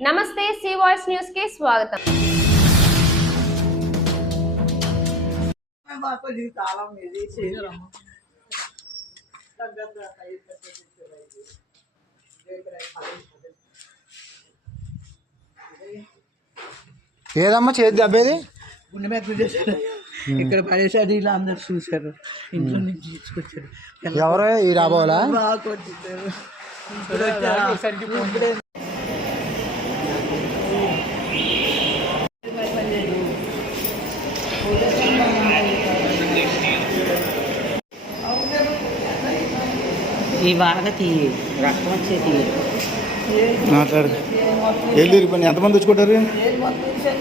నమస్తే C voice news కి స్వాగతం మాకు ఇది కాలం ఇది ఏదమ్మా చేతి దెబ్బేది గుండె మీద గుద్దేశారు. ఇక్కడ పడేసారు ఇలా అందరు చూశారు ఇంట్లో నుంచి తీసుకొచ్చారు ఎవరు ఈ రాబోలా బాగా ఈ బాగా తీయి రక్తం వచ్చే తీయి మాట్లాడు వెళ్ళి పని? ఎంతమంది వచ్చుకుంటారు